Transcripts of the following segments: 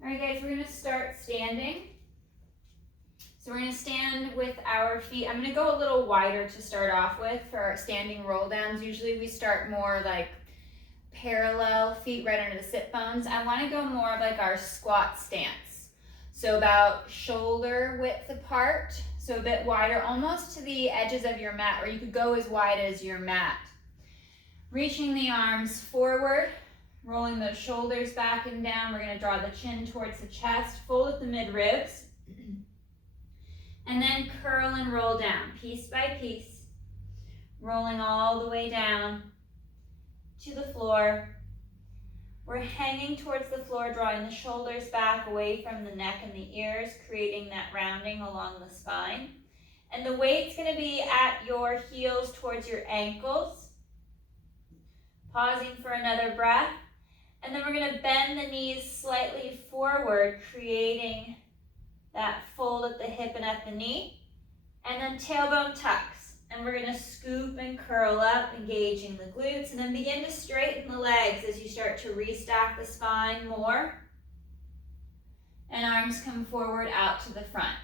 All right, guys, we're gonna start standing. So we're gonna stand with our feet. I'm gonna go a little wider to start off with for our standing roll downs. Usually we start more like parallel, feet right under the sit bones. I wanna go more of like our squat stance. So about shoulder width apart, so a bit wider, almost to the edges of your mat, or you could go as wide as your mat. Reaching the arms forward, rolling those shoulders back and down. We're gonna draw the chin towards the chest, fold at the mid-ribs, and then curl and roll down, piece by piece, rolling all the way down to the floor. We're hanging towards the floor, drawing the shoulders back away from the neck and the ears, creating that rounding along the spine. And the weight's gonna be at your heels towards your ankles. Pausing for another breath. And then we're gonna bend the knees slightly forward, creating that fold at the hip and at the knee. And then tailbone tucks. And we're gonna scoop and curl up, engaging the glutes, and then begin to straighten the legs as you start to restack the spine more. And arms come forward out to the front.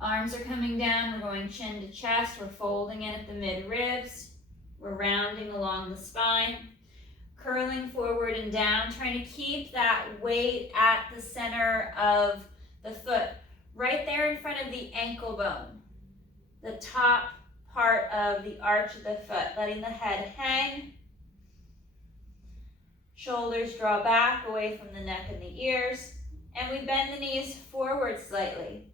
Arms are coming down, we're going chin to chest, we're folding in at the mid-ribs, we're rounding along the spine, curling forward and down, trying to keep that weight at the center of the foot, right there in front of the ankle bone, the top part of the arch of the foot, letting the head hang. Shoulders draw back away from the neck and the ears, and we bend the knees forward slightly.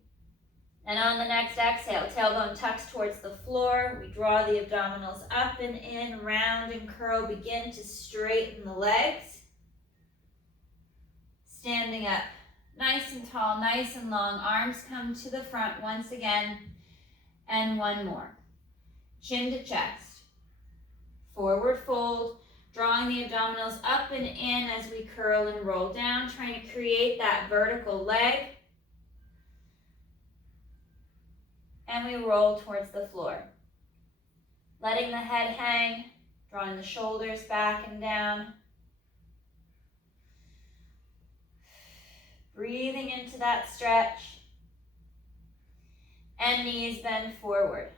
And on the next exhale, tailbone tucks towards the floor. We draw the abdominals up and in, round and curl, begin to straighten the legs. Standing up, nice and tall, nice and long. Arms come to the front once again, and one more. Chin to chest. Forward fold, drawing the abdominals up and in as we curl and roll down, trying to create that vertical leg. And we roll towards the floor. Letting the head hang, drawing the shoulders back and down. Breathing into that stretch. And knees bend forward.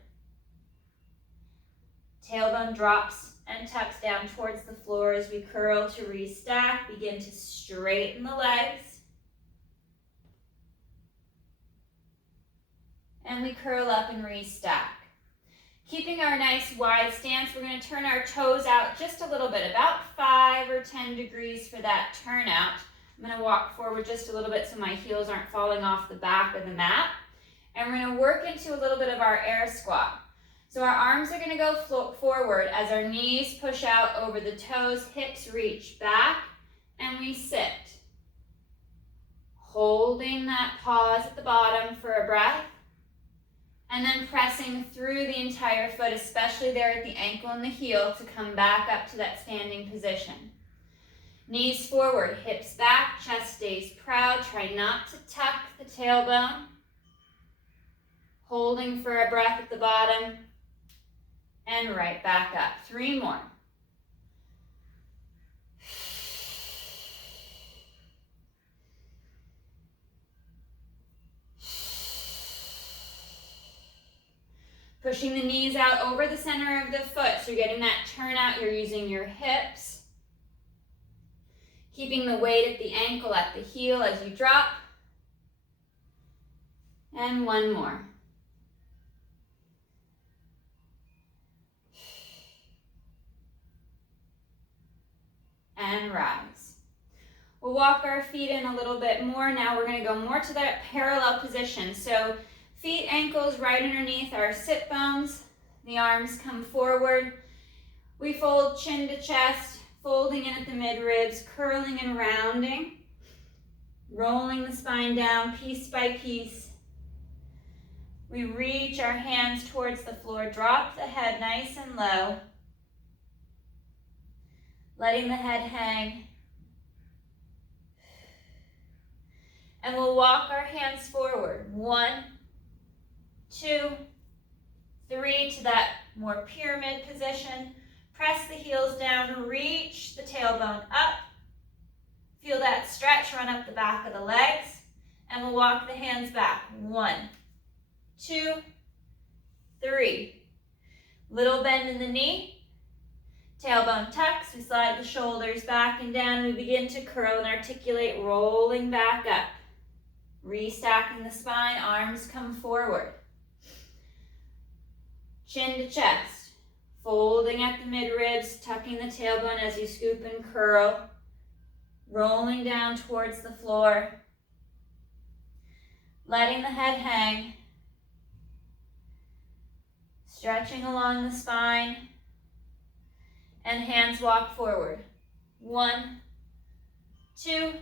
Tailbone drops and tucks down towards the floor as we curl to restack. Begin to straighten the legs. And we curl up and restack. Keeping our nice wide stance, we're going to turn our toes out just a little bit, about 5 or 10 degrees for that turnout. I'm going to walk forward just a little bit so my heels aren't falling off the back of the mat. And we're going to work into a little bit of our air squat. So our arms are going to go forward as our knees push out over the toes, hips reach back, and we sit. Holding that pause at the bottom for a breath. And then pressing through the entire foot, especially there at the ankle and the heel, to come back up to that standing position. Knees forward, hips back, chest stays proud. Try not to tuck the tailbone. Holding for a breath at the bottom. And right back up. 3 more. Pushing the knees out over the center of the foot. So you're getting that turnout. You're using your hips. Keeping the weight at the ankle, at the heel as you drop. And 1 more. And rise. We'll walk our feet in a little bit more. Now we're going to go more to that parallel position. So feet, ankles right underneath our sit bones. The arms come forward. We fold chin to chest, folding in at the mid-ribs, curling and rounding. Rolling the spine down piece by piece. We reach our hands towards the floor. Drop the head nice and low. Letting the head hang. And we'll walk our hands forward. 1, 2, 3 to that more pyramid position. Press the heels down, reach the tailbone up. Feel that stretch run up the back of the legs, and we'll walk the hands back. 1, 2, 3. Little bend in the knee, tailbone tucks, we slide the shoulders back and down, we begin to curl and articulate, rolling back up. Restacking the spine, arms come forward. Chin to chest, folding at the mid-ribs, tucking the tailbone as you scoop and curl, rolling down towards the floor, letting the head hang, stretching along the spine, and hands walk forward. 1, 2,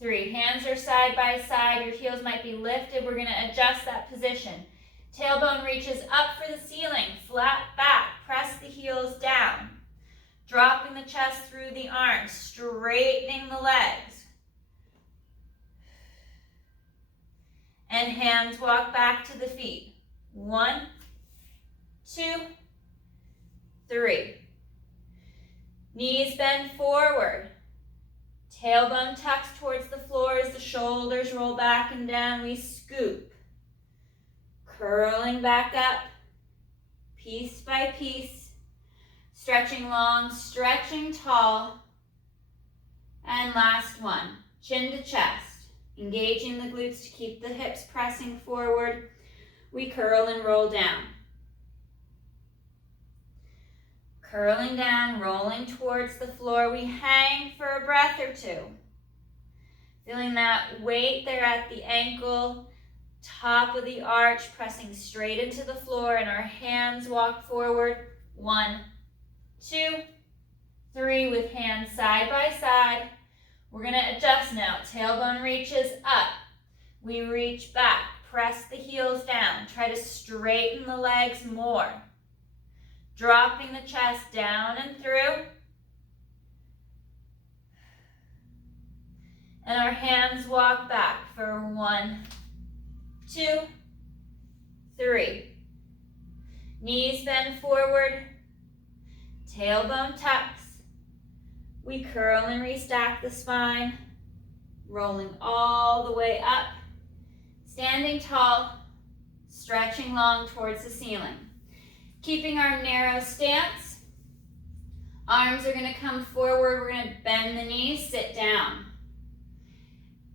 3. Hands are side by side. Your heels might be lifted. We're going to adjust that position. Tailbone reaches up for the ceiling. Flat back. Press the heels down. Dropping the chest through the arms. Straightening the legs. And hands walk back to the feet. 1, 2, 3. Knees bend forward. Tailbone tucks towards the floor as the shoulders roll back and down. We scoop. Curling back up, piece by piece. Stretching long, stretching tall. And last one, chin to chest. Engaging the glutes to keep the hips pressing forward. We curl and roll down. Curling down, rolling towards the floor. We hang for a breath or two. Feeling that weight there at the ankle, top of the arch, pressing straight into the floor, and our hands walk forward. 1, 2, 3, with hands side by side. We're going to adjust now. Tailbone reaches up. We reach back. Press the heels down. Try to straighten the legs more. Dropping the chest down and through. And our hands walk back for 1, 2, 3. Knees bend forward. Tailbone tucks. We curl and restack the spine. Rolling all the way up. Standing tall. Stretching long towards the ceiling. Keeping our narrow stance. Arms are going to come forward. We're going to bend the knees, sit down.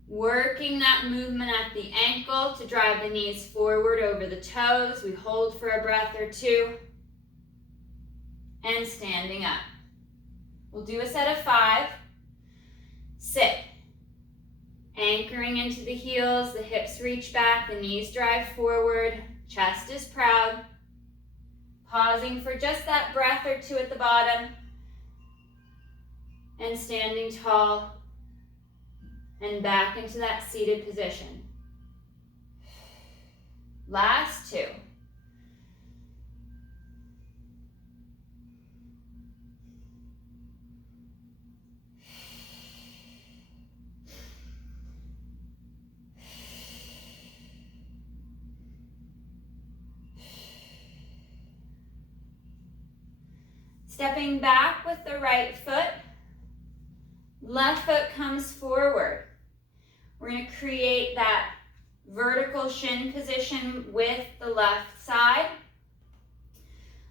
Working that movement at the ankle to drive the knees forward over the toes. We hold for a breath or two. And standing up. We'll do a set of 5. Sit. Anchoring into the heels, the hips reach back, the knees drive forward, chest is proud. Pausing for just that breath or two at the bottom. And standing tall. And back into that seated position. Last 2. Stepping back with the right foot. Left foot comes forward. We're going to create that vertical shin position with the left side.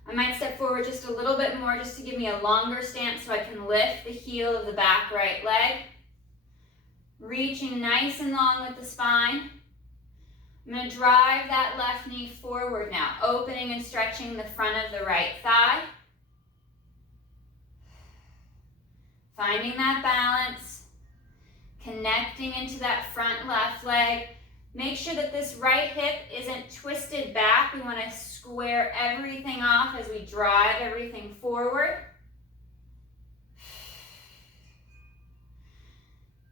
I might step forward just a little bit more just to give me a longer stance so I can lift the heel of the back right leg. Reaching nice and long with the spine. I'm going to drive that left knee forward now, opening and stretching the front of the right thigh. Finding that balance, connecting into that front left leg. Make sure that this right hip isn't twisted back. We want to square everything off as we drive everything forward.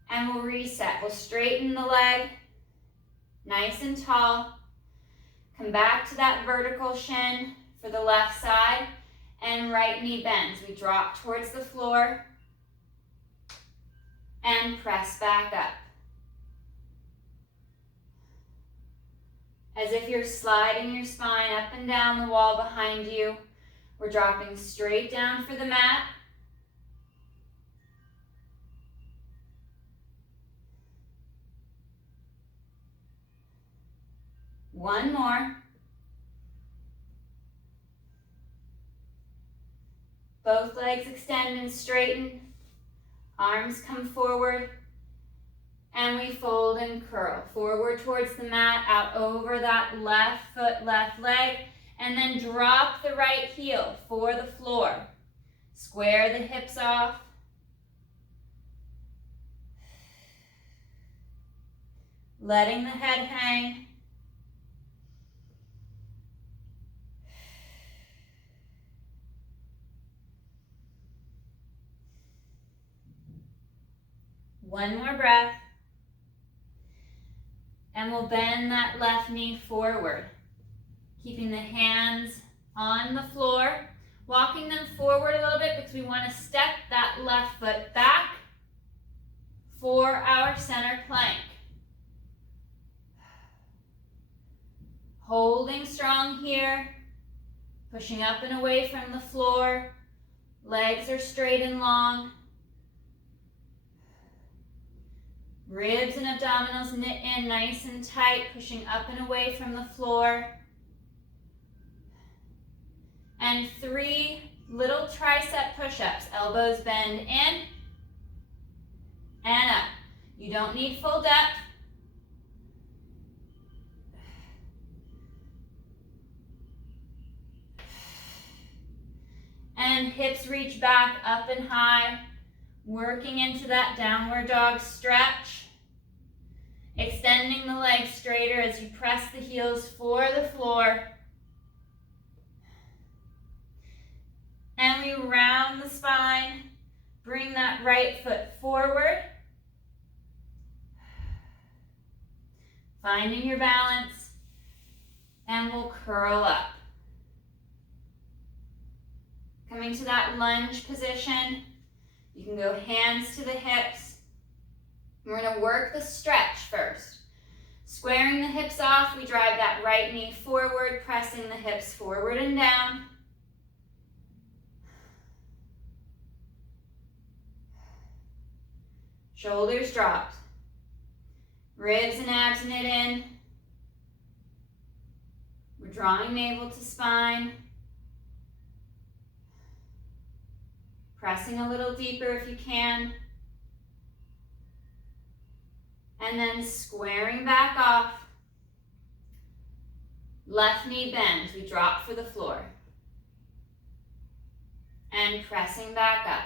And we'll reset. We'll straighten the leg, nice and tall. Come back to that vertical shin for the left side, and right knee bends. We drop towards the floor. And press back up. As if you're sliding your spine up and down the wall behind you. We're dropping straight down for the mat. One more. Both legs extend and straighten. Arms come forward. And we fold and curl. Forward towards the mat, out over that left foot, left leg. And then drop the right heel for the floor. Square the hips off. Letting the head hang. One more breath. And we'll bend that left knee forward. Keeping the hands on the floor. Walking them forward a little bit because we want to step that left foot back for our center plank. Holding strong here. Pushing up and away from the floor. Legs are straight and long. Ribs and abdominals knit in nice and tight, pushing up and away from the floor. And 3 little tricep push-ups. Elbows bend in and up. You don't need full depth. And hips reach back up and high. Working into that downward dog stretch. Extending the legs straighter as you press the heels for the floor. And we round the spine. Bring that right foot forward. Finding your balance. And we'll curl up. Coming to that lunge position. You can go hands to the hips. We're going to work the stretch first. Squaring the hips off, we drive that right knee forward, pressing the hips forward and down. Shoulders dropped. Ribs and abs knit in. We're drawing navel to spine. Pressing a little deeper if you can. And then squaring back off. Left knee bends. We drop for the floor. And pressing back up.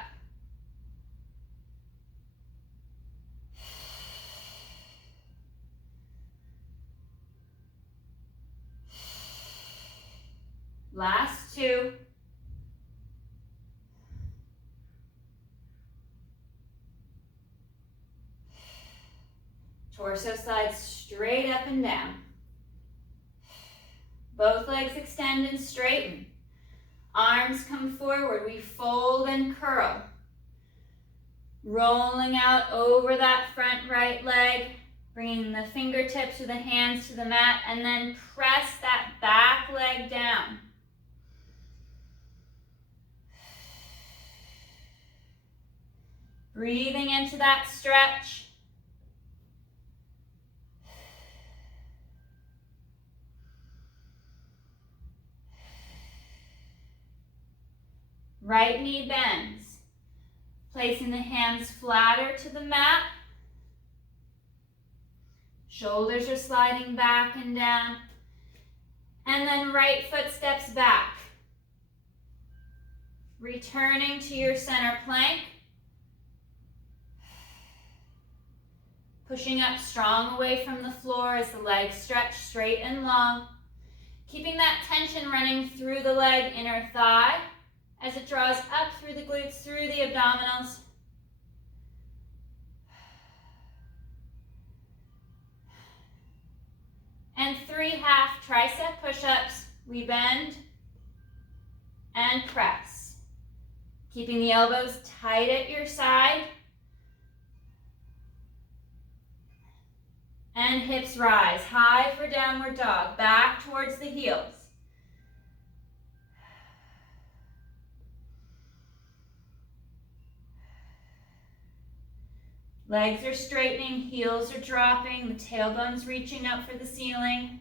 Last 2. Torso slides straight up and down. Both legs extend and straighten. Arms come forward. We fold and curl. Rolling out over that front right leg. Bringing the fingertips of the hands to the mat. And then press that back leg down. Breathing into that stretch. Right knee bends. Placing the hands flatter to the mat. Shoulders are sliding back and down. And then right foot steps back. Returning to your center plank. Pushing up strong away from the floor as the legs stretch straight and long. Keeping that tension running through the leg, inner thigh, as it draws up through the glutes, through the abdominals. And 3 half tricep push-ups. We bend and press. Keeping the elbows tight at your side. And hips rise, high for downward dog, back towards the heels. Legs are straightening, heels are dropping, the tailbone's reaching up for the ceiling.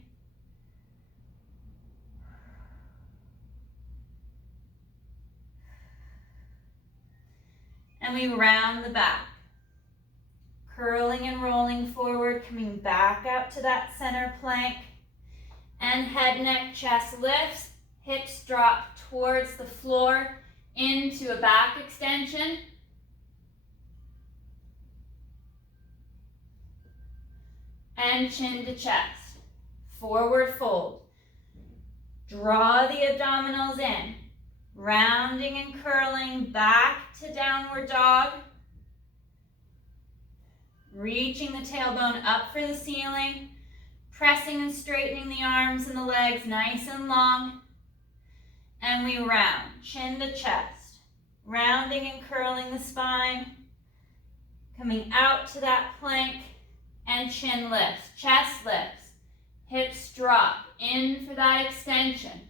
And we round the back. Curling and rolling forward, coming back out to that center plank. And head, neck, chest lifts. Hips drop towards the floor into a back extension. And chin to chest. Forward fold. Draw the abdominals in. Rounding and curling back to downward dog. Reaching the tailbone up for the ceiling. Pressing and straightening the arms and the legs nice and long. And we round, chin to chest. Rounding and curling the spine. Coming out to that plank. And chin lifts, chest lifts. Hips drop in for that extension.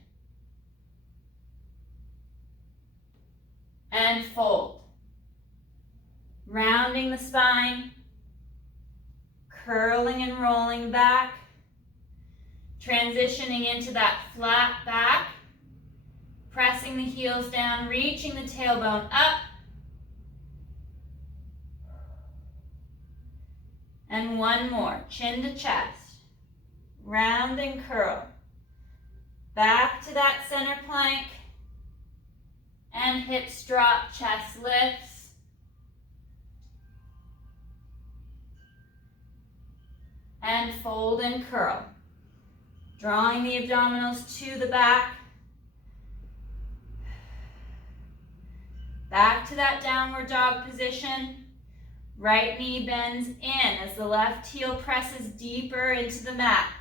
And fold. Rounding the spine. Curling and rolling back. Transitioning into that flat back. Pressing the heels down, reaching the tailbone up. And one more, chin to chest. Round and curl. Back to that center plank. And hips drop, chest lifts. And fold and curl. Drawing the abdominals to the back. Back to that downward dog position. Right knee bends in as the left heel presses deeper into the mat.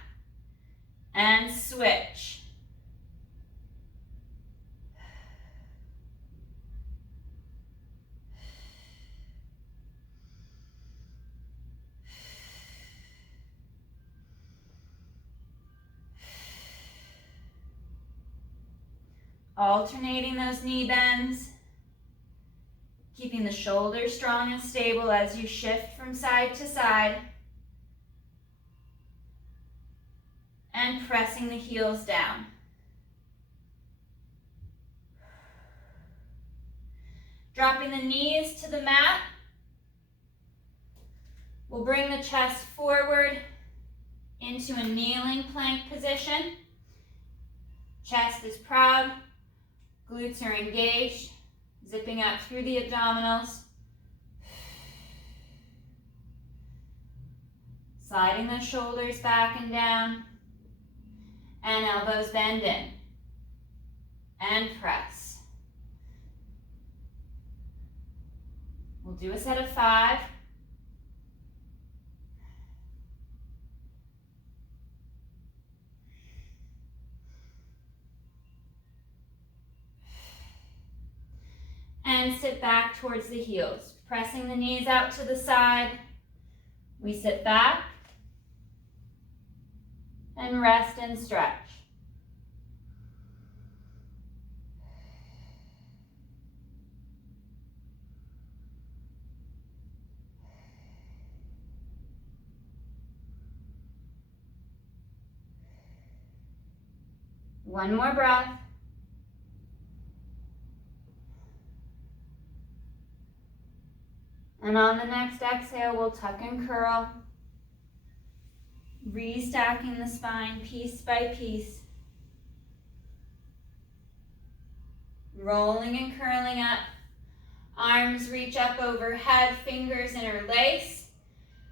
And switch. Alternating those knee bends. Keeping the shoulders strong and stable as you shift from side to side. And pressing the heels down. Dropping the knees to the mat. We'll bring the chest forward into a kneeling plank position. Chest is proud. Glutes are engaged. Zipping up through the abdominals. Sliding the shoulders back and down. And elbows bend in. And press. We'll do a set of 5. And sit back towards the heels, pressing the knees out to the side. We sit back and rest and stretch. One more breath. And on the next exhale, we'll tuck and curl, restacking the spine piece by piece, rolling and curling up, arms reach up overhead, fingers interlace,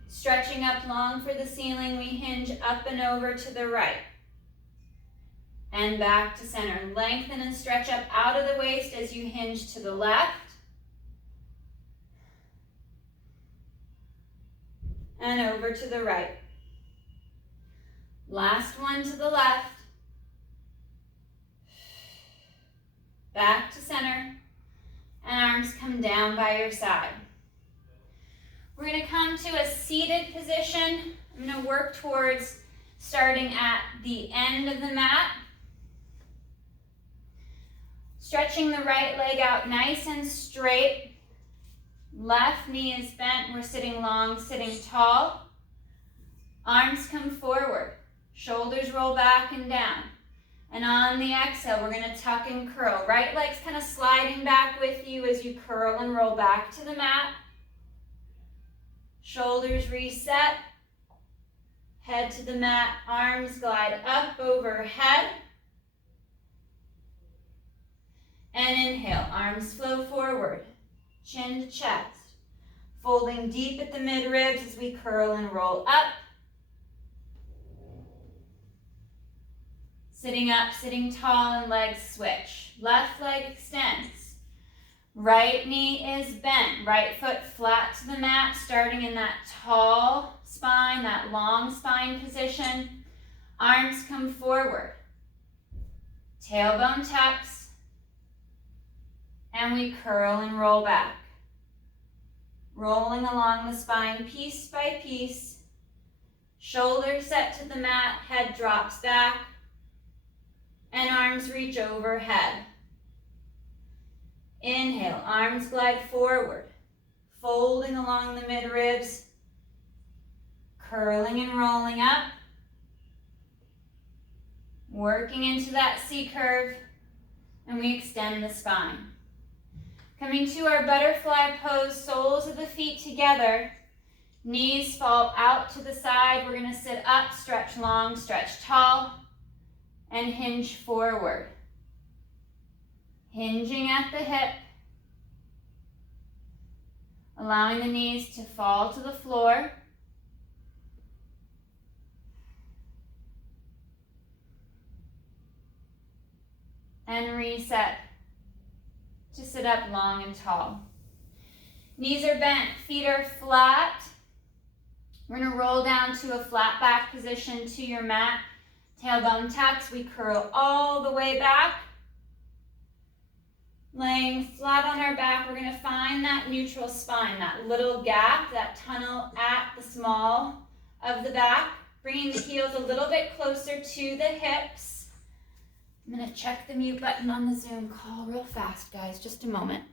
stretching up long for the ceiling, we hinge up and over to the right, and back to center. Lengthen and stretch up out of the waist as you hinge to the left, and over to the right. Last one to the left. Back to center. And arms come down by your side. We're going to come to a seated position. I'm going to work towards starting at the end of the mat. Stretching the right leg out nice and straight. Left knee is bent, we're sitting long, sitting tall. Arms come forward, shoulders roll back and down. And on the exhale, we're gonna tuck and curl. Right leg's kind of sliding back with you as you curl and roll back to the mat. Shoulders reset. Head to the mat, arms glide up overhead. And inhale, arms flow forward, chin to chest. Folding deep at the mid-ribs as we curl and roll up. Sitting up, sitting tall, and legs switch. Left leg extends. Right knee is bent. Right foot flat to the mat, starting in that tall spine, that long spine position. Arms come forward. Tailbone tucks. And we curl and roll back. Rolling along the spine piece by piece. Shoulders set to the mat, head drops back. And arms reach overhead. Inhale, arms glide forward, folding along the mid-ribs, curling and rolling up, working into that C-curve, and we extend the spine. Coming to our butterfly pose, soles of the feet together, knees fall out to the side. We're going to sit up, stretch long, stretch tall, and hinge forward. Hinging at the hip, allowing the knees to fall to the floor. And reset to sit up long and tall. Knees are bent, feet are flat. We're going to roll down to a flat back position to your mat. Tailbone tucks, we curl all the way back. Laying flat on our back, we're going to find that neutral spine, that little gap, that tunnel at the small of the back. Bringing the heels a little bit closer to the hips. I'm going to check the mute button on the Zoom call real fast, guys. Just a moment.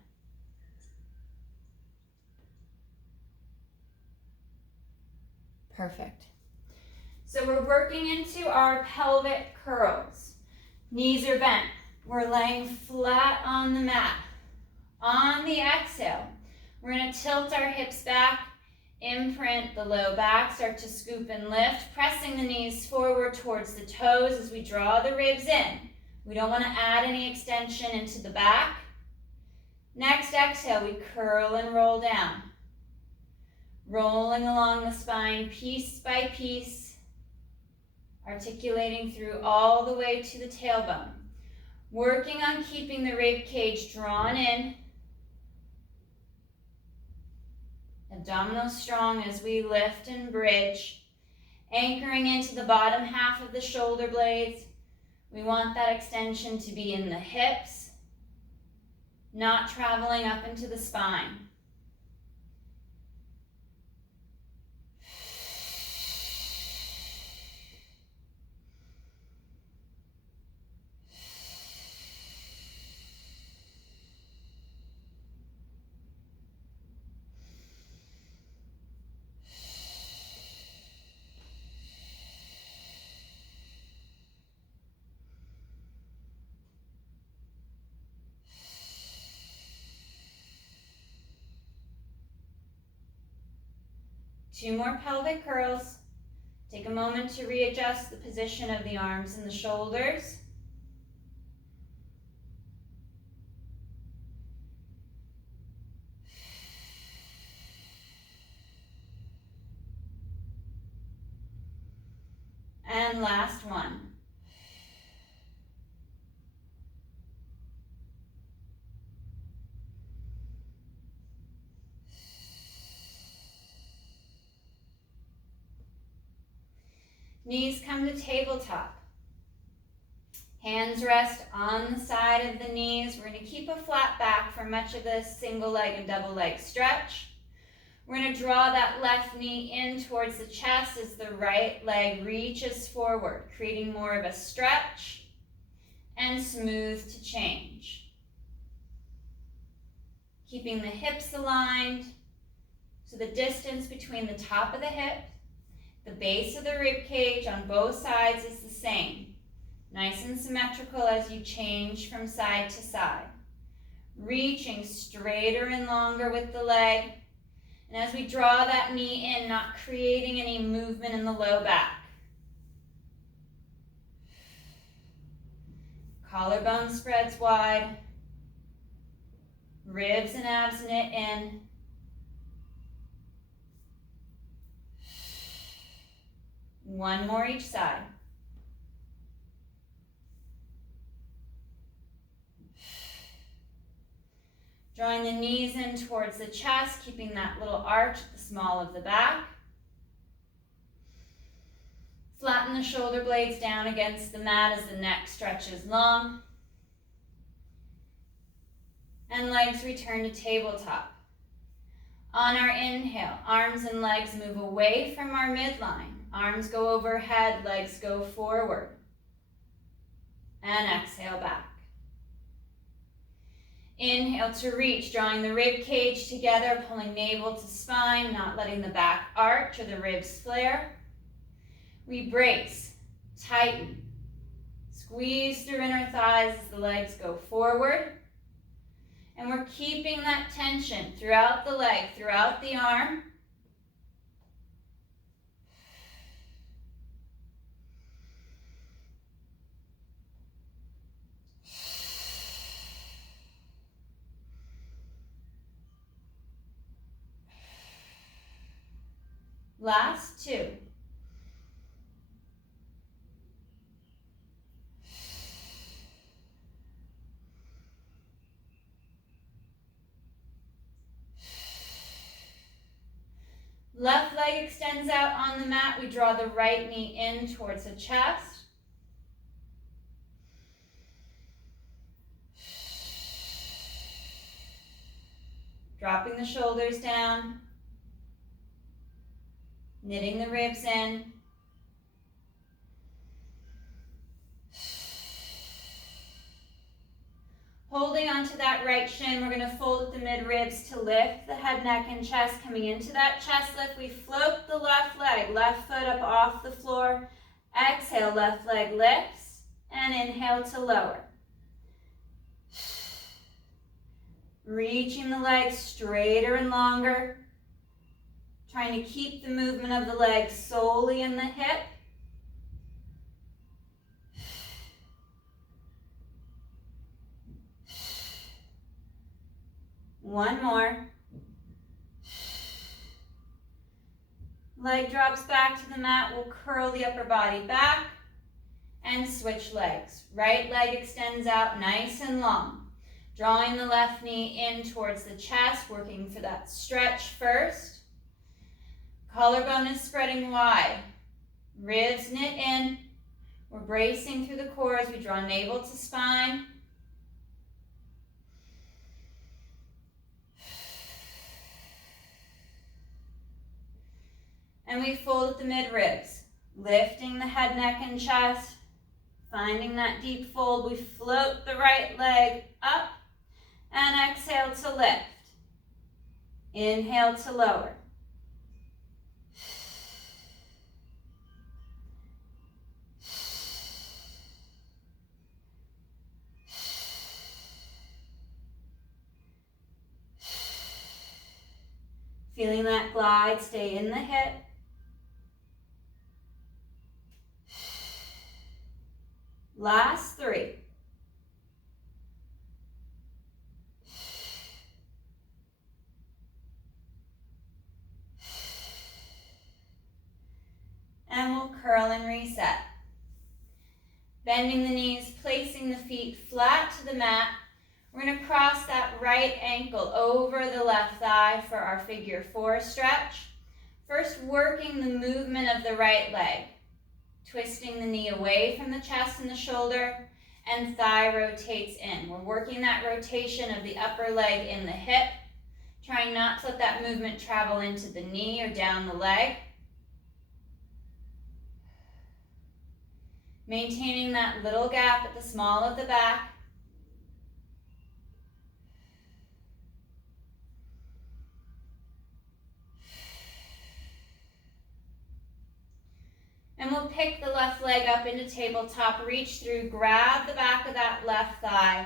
Perfect. So we're working into our pelvic curls. Knees are bent. We're laying flat on the mat. On the exhale, we're going to tilt our hips back, imprint the low back, start to scoop and lift, pressing the knees forward towards the toes as we draw the ribs in. We don't want to add any extension into the back. Next exhale, we curl and roll down. Rolling along the spine piece by piece, articulating through all the way to the tailbone. Working on keeping the rib cage drawn in. Abdominals strong as we lift and bridge. Anchoring into the bottom half of the shoulder blades. We want that extension to be in the hips, not traveling up into the spine. Two more pelvic curls. Take a moment to readjust the position of the arms and the shoulders. And last one. Knees come to tabletop. Hands rest on the side of the knees. We're going to keep a flat back for much of this single leg and double leg stretch. We're going to draw that left knee in towards the chest as the right leg reaches forward, creating more of a stretch and smooth to change. Keeping the hips aligned, so the distance between the top of the hip, the base of the rib cage on both sides is the same. Nice and symmetrical as you change from side to side. Reaching straighter and longer with the leg. And as we draw that knee in, not creating any movement in the low back. Collarbone spreads wide. Ribs and abs knit in. One more each side. Drawing the knees in towards the chest, keeping that little arch at the small of the back. Flatten the shoulder blades down against the mat as the neck stretches long. And legs return to tabletop. On our inhale, arms and legs move away from our midline. Arms go overhead, legs go forward. And exhale back. Inhale to reach, drawing the rib cage together, pulling navel to spine, not letting the back arch or the ribs flare. We brace, tighten, squeeze through inner thighs as the legs go forward. And we're keeping that tension throughout the leg, throughout the arm. Last two. Left leg extends out on the mat. We draw the right knee in towards the chest. Dropping the shoulders down. Knitting the ribs in. Holding onto that right shin, we're going to fold at the mid-ribs to lift the head, neck, and chest. Coming into that chest lift, we float the left leg, left foot up off the floor. Exhale, left leg lifts, and inhale to lower. Reaching the legs straighter and longer. Trying to keep the movement of the legs solely in the hip. One more. Leg drops back to the mat. We'll curl the upper body back and switch legs. Right leg extends out nice and long. Drawing the left knee in towards the chest, working for that stretch first. Collarbone is spreading wide. Ribs knit in. We're bracing through the core as we draw navel to spine. And we fold at the mid-ribs, lifting the head, neck, and chest. Finding that deep fold, we float the right leg up and exhale to lift. Inhale to lower. Feeling that glide, stay in the hip. Last three. And we'll curl and reset. Bending the knees, placing the feet flat to the mat. We're going to cross that right ankle over the left thigh for our figure four stretch. First, working the movement of the right leg. Twisting the knee away from the chest and the shoulder, and thigh rotates in. We're working that rotation of the upper leg in the hip, trying not to let that movement travel into the knee or down the leg. Maintaining that little gap at the small of the back. And we'll pick the left leg up into tabletop, reach through, grab the back of that left thigh,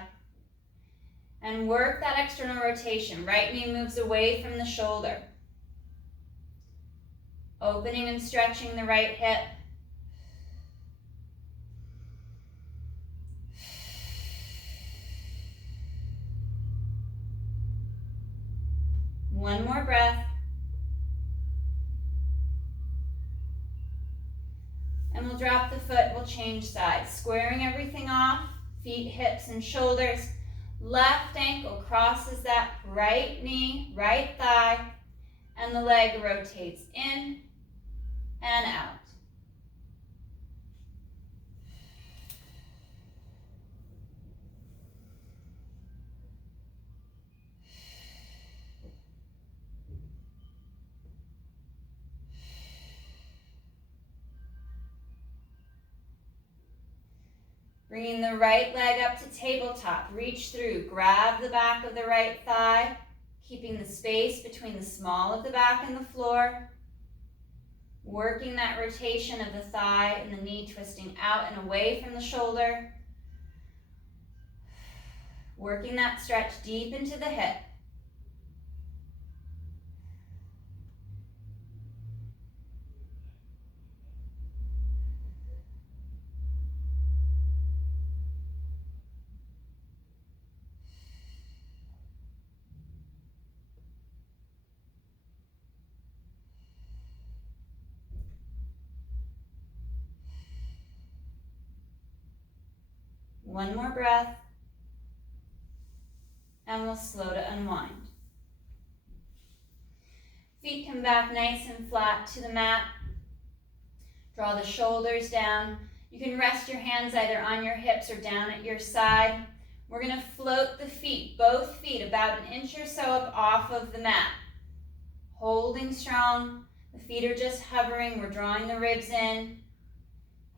and work that external rotation. Right knee moves away from the shoulder. Opening and stretching the right hip. One more breath. And we'll drop the foot, we'll change sides. Squaring everything off, feet, hips, and shoulders. Left ankle crosses that right knee, right thigh, and the leg rotates in and out. Bringing the right leg up to tabletop. Reach through, grab the back of the right thigh, keeping the space between the small of the back and the floor. Working that rotation of the thigh and the knee twisting out and away from the shoulder. Working that stretch deep into the hip. One more breath, and we'll slow to unwind. Feet come back nice and flat to the mat. Draw the shoulders down. You can rest your hands either on your hips or down at your side. We're going to float the feet, both feet, about an inch or so up off of the mat. Holding strong. The feet are just hovering. We're drawing the ribs in.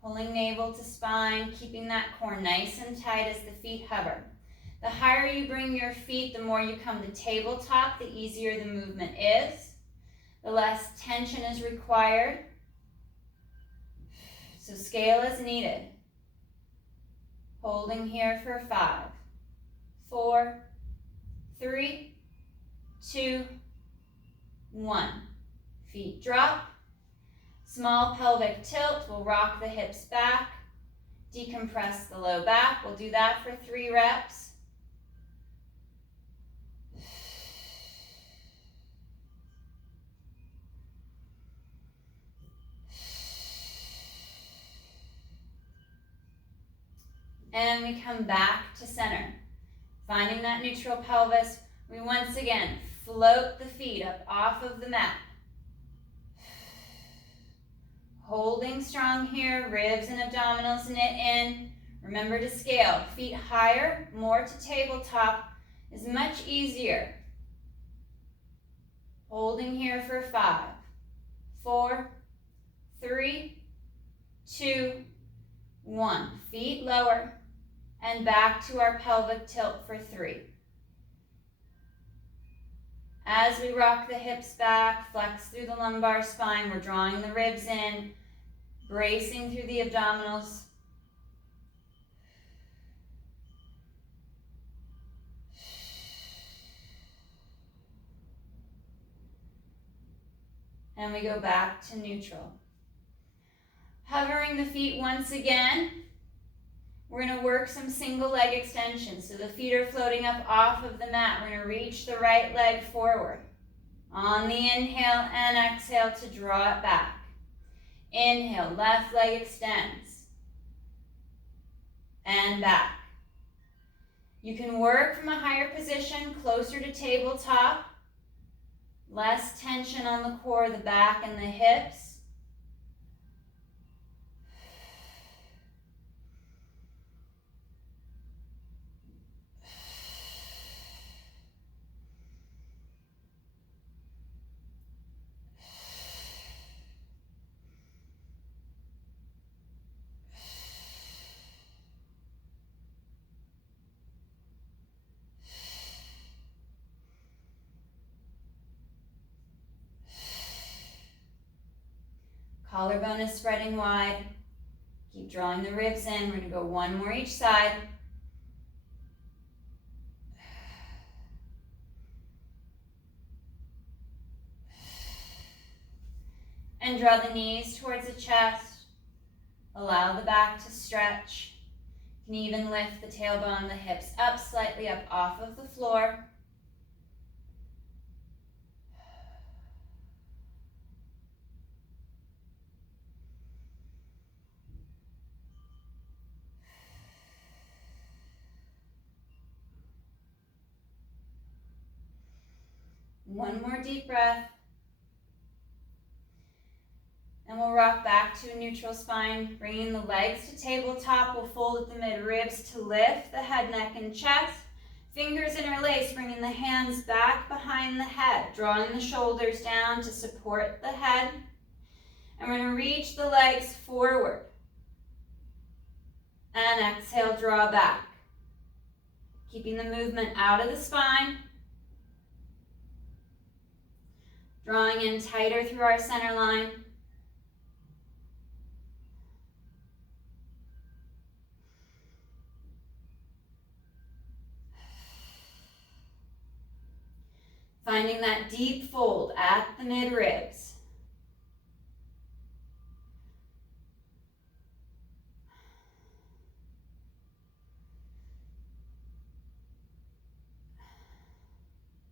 Pulling navel to spine, keeping that core nice and tight as the feet hover. The higher you bring your feet, the more you come to tabletop, the easier the movement is. The less tension is required. So scale as needed. Holding here for 5, 4, 3, 2, 1. Feet drop. Small pelvic tilt, we'll rock the hips back, decompress the low back. We'll do that for 3 reps. And we come back to center. Finding that neutral pelvis, we once again float the feet up off of the mat. Holding strong here, ribs and abdominals knit in. Remember to scale. Feet higher, more to tabletop is much easier. Holding here for 5, 4, 3, 2, 1. Feet lower and back to our pelvic tilt for 3. As we rock the hips back, flex through the lumbar spine, we're drawing the ribs in, bracing through the abdominals. And we go back to neutral. Hovering the feet once again, we're going to work some single leg extensions. So the feet are floating up off of the mat. We're going to reach the right leg forward. On the inhale and exhale to draw it back. Inhale, left leg extends. And back. You can work from a higher position, closer to tabletop. Less tension on the core, the back, and the hips. Collarbone is spreading wide. Keep drawing the ribs in. We're going to go one more each side. And draw the knees towards the chest. Allow the back to stretch. You can even lift the tailbone, the hips up slightly, up off of the floor. One more deep breath. And we'll rock back to a neutral spine, bringing the legs to tabletop. We'll fold at the mid-ribs to lift the head, neck, and chest. Fingers interlace, bringing the hands back behind the head, drawing the shoulders down to support the head. And we're going to reach the legs forward. And exhale, draw back. Keeping the movement out of the spine. Drawing in tighter through our center line. Finding that deep fold at the mid-ribs.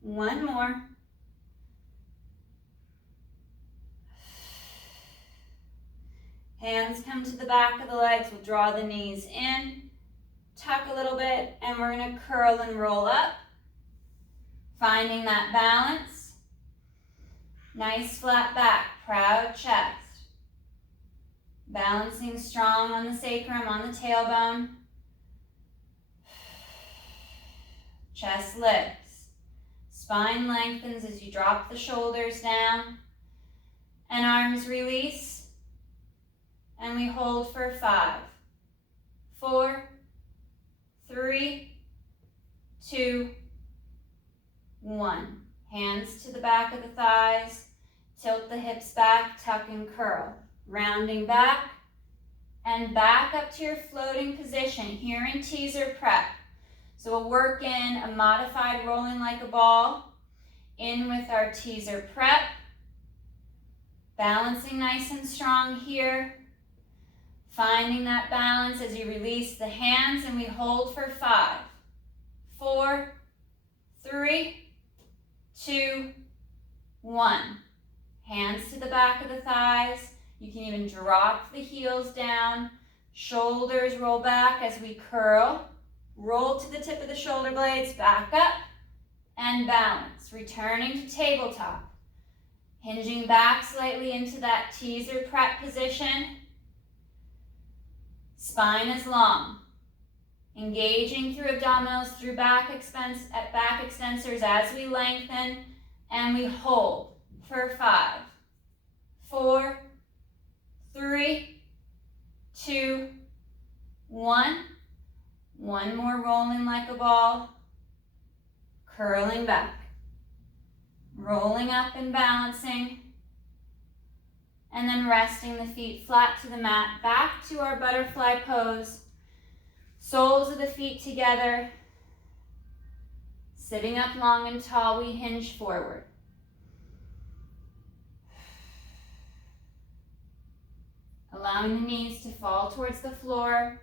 One more. Hands come to the back of the legs. We'll draw the knees in, tuck a little bit, and we're going to curl and roll up. Finding that balance. Nice flat back, proud chest. Balancing strong on the sacrum, on the tailbone. Chest lifts. Spine lengthens as you drop the shoulders down. And arms release. And we hold for 5, 4, 3, 2, 1. Hands to the back of the thighs. Tilt the hips back, tuck and curl. Rounding back and back up to your floating position here in teaser prep. So we'll work in a modified rolling like a ball. In with our teaser prep. Balancing nice and strong here. Finding that balance as you release the hands, and we hold for 5, 4, 3, 2, 1. Hands to the back of the thighs. You can even drop the heels down. Shoulders roll back as we curl. Roll to the tip of the shoulder blades, back up, and balance. Returning to tabletop. Hinging back slightly into that teaser prep position. Spine is long. Engaging through abdominals, through back extensors as we lengthen, and we hold for 5, 4, 3, 2, 1. One more rolling like a ball. Curling back. Rolling up and balancing. And then resting the feet flat to the mat, back to our butterfly pose. Soles of the feet together. Sitting up long and tall, we hinge forward. Allowing the knees to fall towards the floor.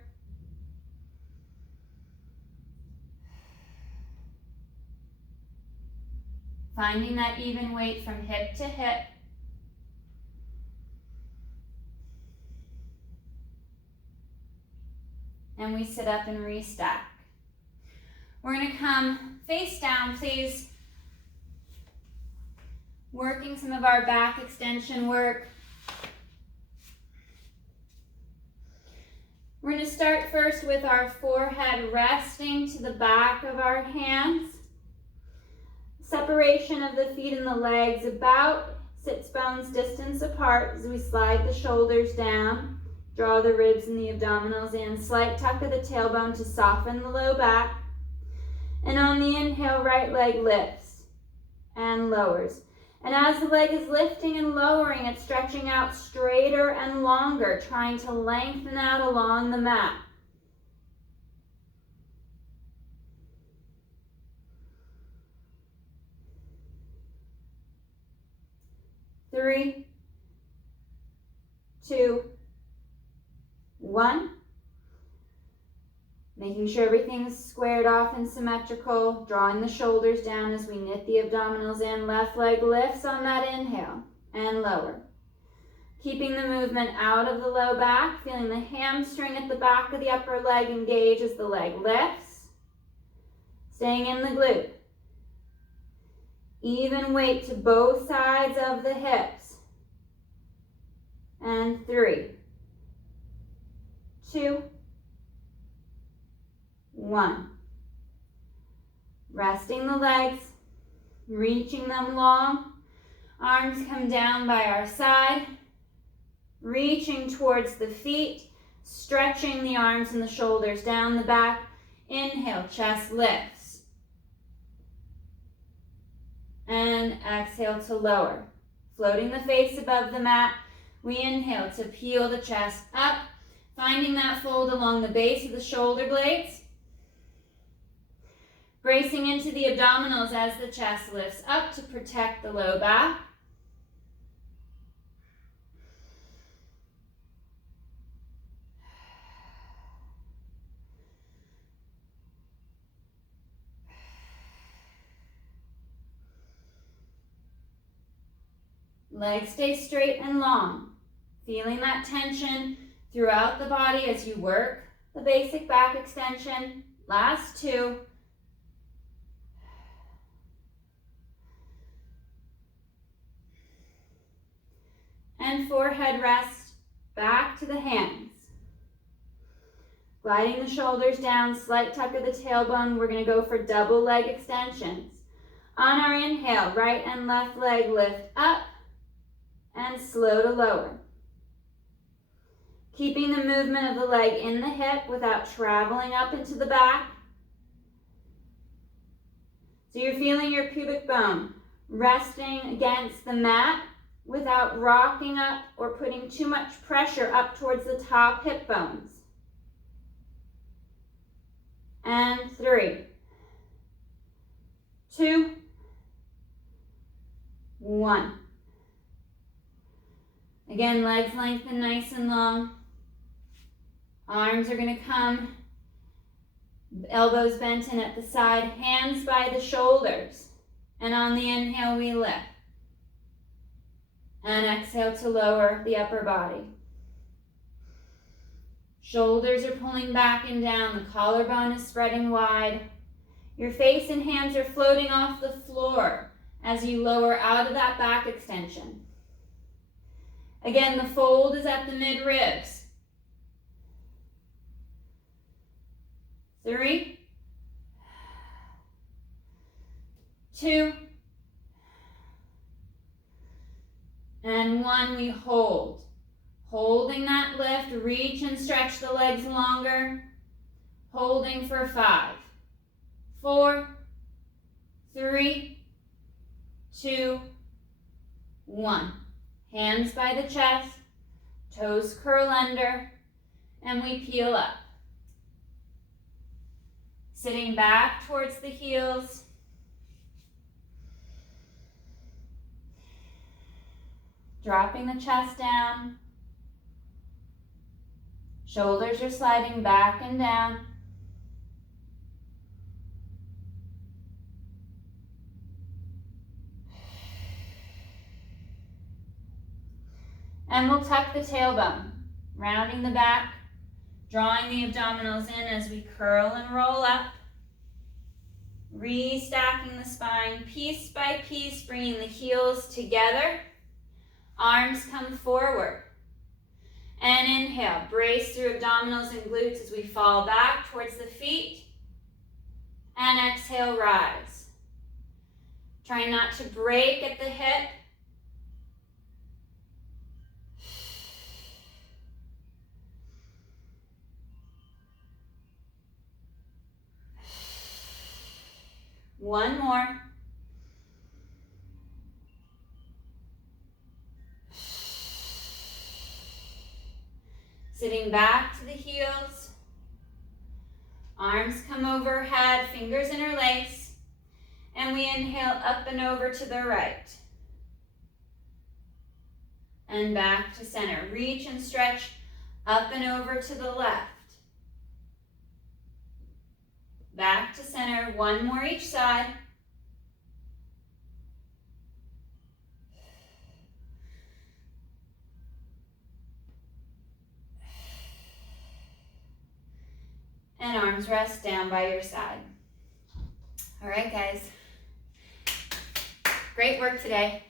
Finding that even weight from hip to hip. And we sit up and restack. We're going to come face down, please. Working some of our back extension work. We're going to start first with our forehead resting to the back of our hands. Separation of the feet and the legs about sits bones distance apart as we slide the shoulders down. Draw the ribs and the abdominals in. Slight tuck of the tailbone to soften the low back. And on the inhale, right leg lifts and lowers. And as the leg is lifting and lowering, it's stretching out straighter and longer, trying to lengthen out along the mat. Three, two, one. Making sure everything's squared off and symmetrical, drawing the shoulders down as we knit the abdominals in. Left leg lifts on that inhale and lower. Keeping the movement out of the low back, feeling the hamstring at the back of the upper leg engage as the leg lifts. Staying in the glute. Even weight to both sides of the hips. And 3, 2, 1. Resting the legs, reaching them long. Arms come down by our side. Reaching towards the feet, stretching the arms and the shoulders down the back. Inhale, chest lifts. And exhale to lower. Floating the face above the mat. We inhale to peel the chest up, finding that fold along the base of the shoulder blades. Bracing into the abdominals as the chest lifts up to protect the low back. Legs stay straight and long, feeling that tension throughout the body as you work the basic back extension. Last 2. And forehead rest back to the hands. Gliding the shoulders down, slight tuck of the tailbone. We're going to go for double leg extensions. On our inhale, right and left leg lift up. And slow to lower. Keeping the movement of the leg in the hip without traveling up into the back. So you're feeling your pubic bone resting against the mat without rocking up or putting too much pressure up towards the top hip bones. And 3, 2, 1. Again, legs lengthen nice and long. Arms are going to come, elbows bent in at the side, hands by the shoulders. And on the inhale, we lift. And exhale to lower the upper body. Shoulders are pulling back and down. The collarbone is spreading wide. Your face and hands are floating off the floor as you lower out of that back extension. Again, the fold is at the mid-ribs. 3, 2, and 1. We hold. Holding that lift, reach and stretch the legs longer. Holding for 5, 4, 3, 2, 1. Hands by the chest, toes curl under, and we peel up. Sitting back towards the heels. Dropping the chest down. Shoulders are sliding back and down. And we'll tuck the tailbone, rounding the back, drawing the abdominals in as we curl and roll up. Restacking the spine piece by piece, bringing the heels together. Arms come forward. And inhale, brace through abdominals and glutes as we fall back towards the feet. And exhale, rise. Try not to break at the hip. One more. Sitting back to the heels. Arms come overhead, fingers interlace. And we inhale up and over to the right. And back to center. Reach and stretch up and over to the left. Back to center. One more each side. And arms rest down by your side. All right, guys. Great work today.